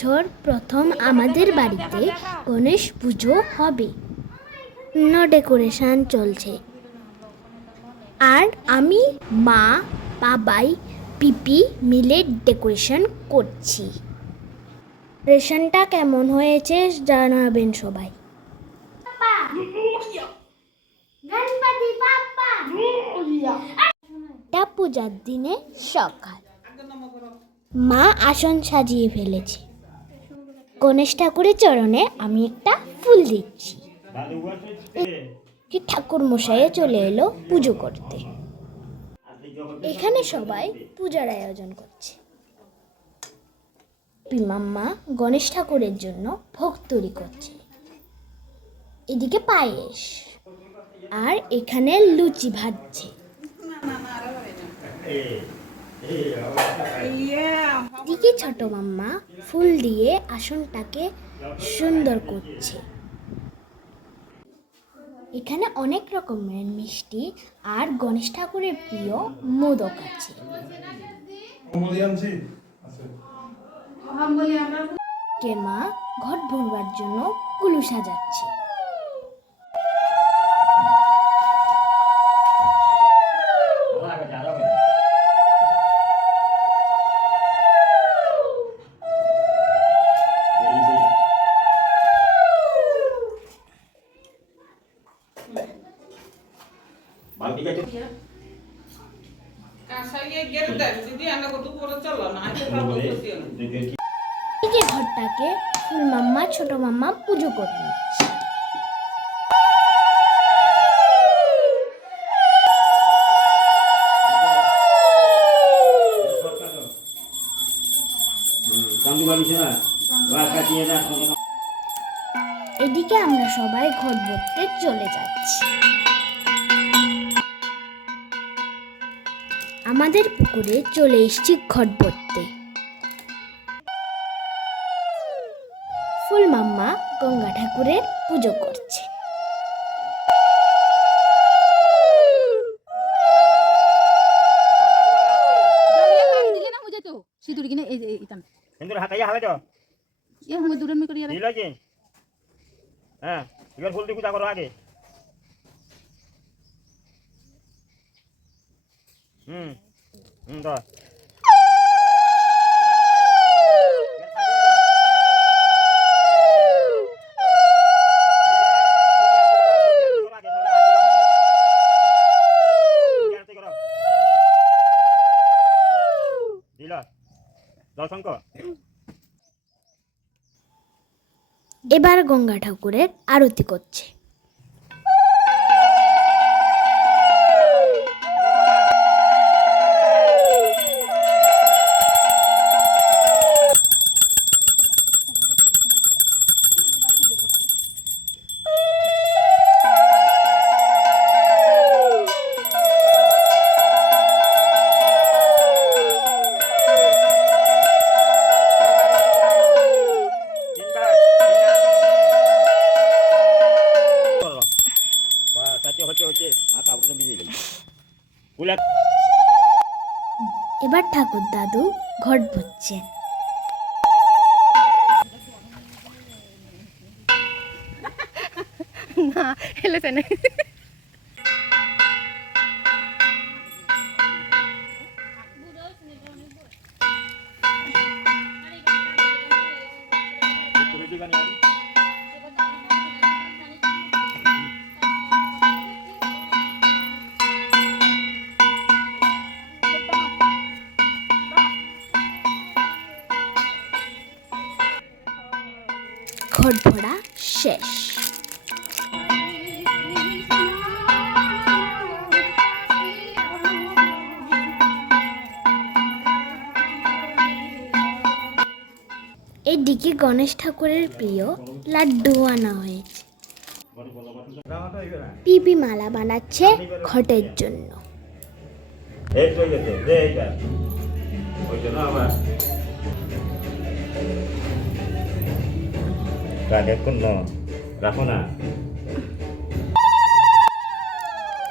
বছর প্রথম আমাদের বাড়িতে গণেশ পুজো হবে। ন ডেকোরেশন চলছে। আর আমি মা বাবাই পিপি মিলে ডেকোরেশন করছি। ডেকোরেশনটা কেমন হয়েছে জানাবেন সবাই। পূজার দিনে সকাল। মা আসন সাজিয়ে ফেলেছে। গণেশ ঠাকুরের চরণে আমি একটা ফুল দিচ্ছি। ঠাকুর মশাইয়ে চলে এলো পুজো করতে। এখানে সবাই পূজার আয়োজন করছে। পিমাম্মা গণেশ ঠাকুরের জন্য ভোগ তৈরি করছে। এদিকে পায়েস। আর এখানে লুচি ভাজছে। এদিকে ছোট মাম্মা ফুল দিয়ে আসনটাকে সুন্দর করছে। এখানে অনেক রকমের মিষ্টি আর গণেশ ঠাকুরের প্রিয় মোদক আছে। মোদি আনছি আছে কে মা ঘট ভরবার জন্য কুলু সাজাচ্ছে। এদিকে ঘরটাকে ফুল মাম্মা, ছোট মাম্মা পুজো করে নিচ্ছে এদিকে আমরা সবাই ঘট ভরতে চলে যাচ্ছি। আমাদের পুকুরে চলে এসেছি ঘট ভরতে ফুল মাম্মা গঙ্গা ঠাকুরের পুজো করছে। হয়ে সিঁদুর কিনে এই এই ইতাম হিন্দুর হাতাইয়া হালে তো? এ হুমে দূরে মে করিয়া দিল কি? হ্যাঁ এবার ফুল দিয়ে পূজা করো আগে। হুম হুম এবার গঙ্গা ঠাকুরের আরতি করছে। এবার ঠাকুর দাদু ঘট ভরছেন না হেলেছে না ঘট ভরা শেষ। এদিকে গণেশ ঠাকুরের প্রিয় লাড্ডু আনা হয়েছে। পিপি মালা বানাচ্ছে ঘটের জন্য। এই ওই জন্য আবার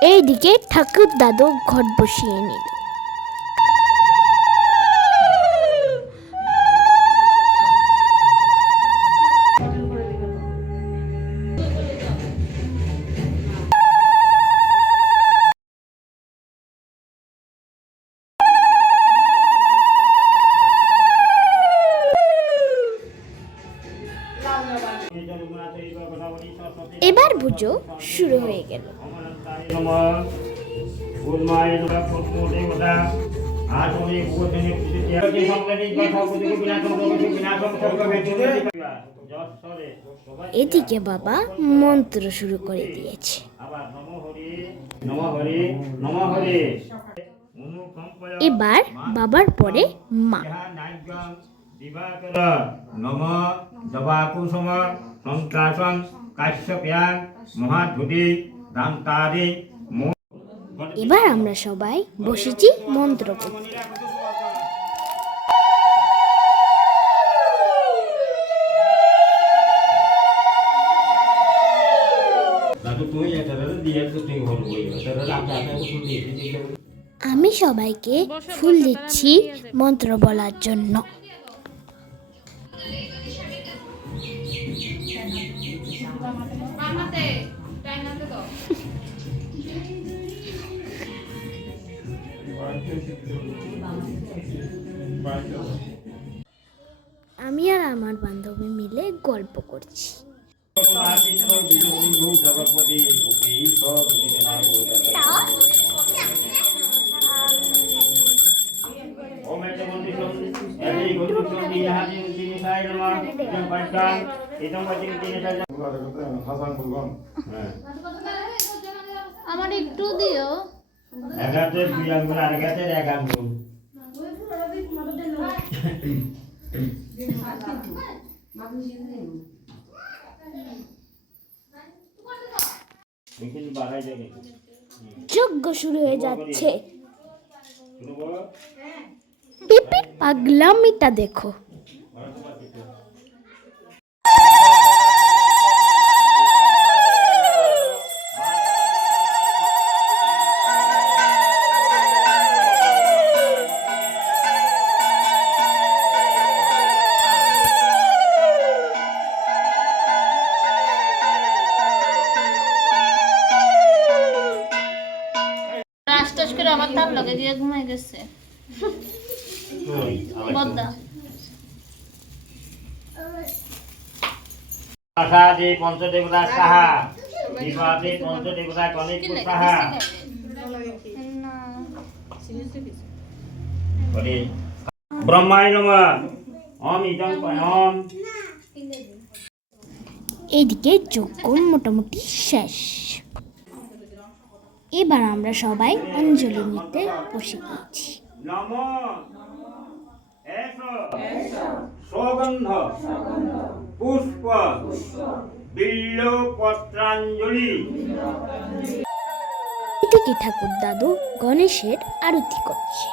এইদিকে ঠাকুর দাদু ঘট বসিয়ে নিল। বিনাশম সর্ববেদনে যশরে সবাই এদিকে বাবা মন্ত্র শুরু করে দিয়েছে। এবার বাবার পরে মা। দিবাকর নম জবাকুসুম সংকাশং কাশ্যপ্যাং মহাধুতি দান্তারি এবার আমরা সবাই বসেছি মন্ত্র পড়তে আমি সবাইকে ফুল দিচ্ছি মন্ত্র বলার জন্য। আমি আর আমার বান্ধবী মিলে গল্প করছি। আমার একটু দিও। দুই আঙ্গুল আর এক আঙ্গুল যজ্ঞ শুরু হয়ে যাচ্ছে। পাগলামিটা দেখো। আবার তার লগে দিয়ে ঘুমাই গেছে। বদ্দা। আষাঢ়ে পঞ্চদেবতা সাহা বিবাদে পঞ্চদেবতা গণেশপুর সাহা। ব্রহ্মায় নম। অম এইদিকে যজ্ঞ মোটামুটি শেষ। এবার আমরা সবাই অঞ্জলি নিতে বসে গিয়েছি। নম সগন্ধ পুষ্প এদিকে ঠাকুর দাদু গণেশের আরতি করছে।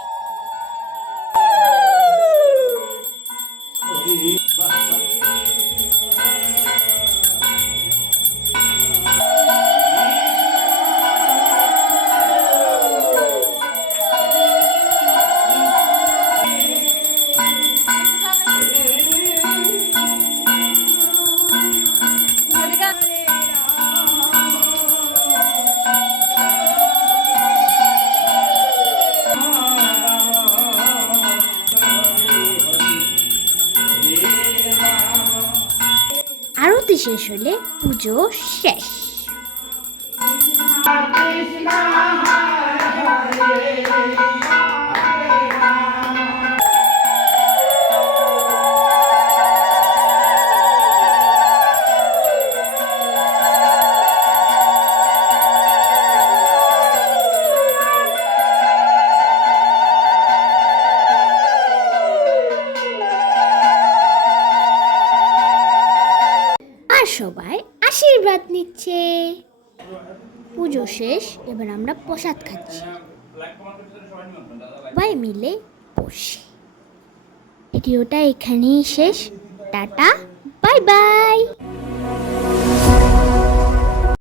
শেষ হলে পুজো শেষ। সবাই আশীর্বাদ নিচ্ছে। পুজো শেষ, এবার আমরা প্রসাদ খাচ্ছি। সবাই মিলে বসি। ভিডিওটা এখানেই শেষ। Tata, bye bye.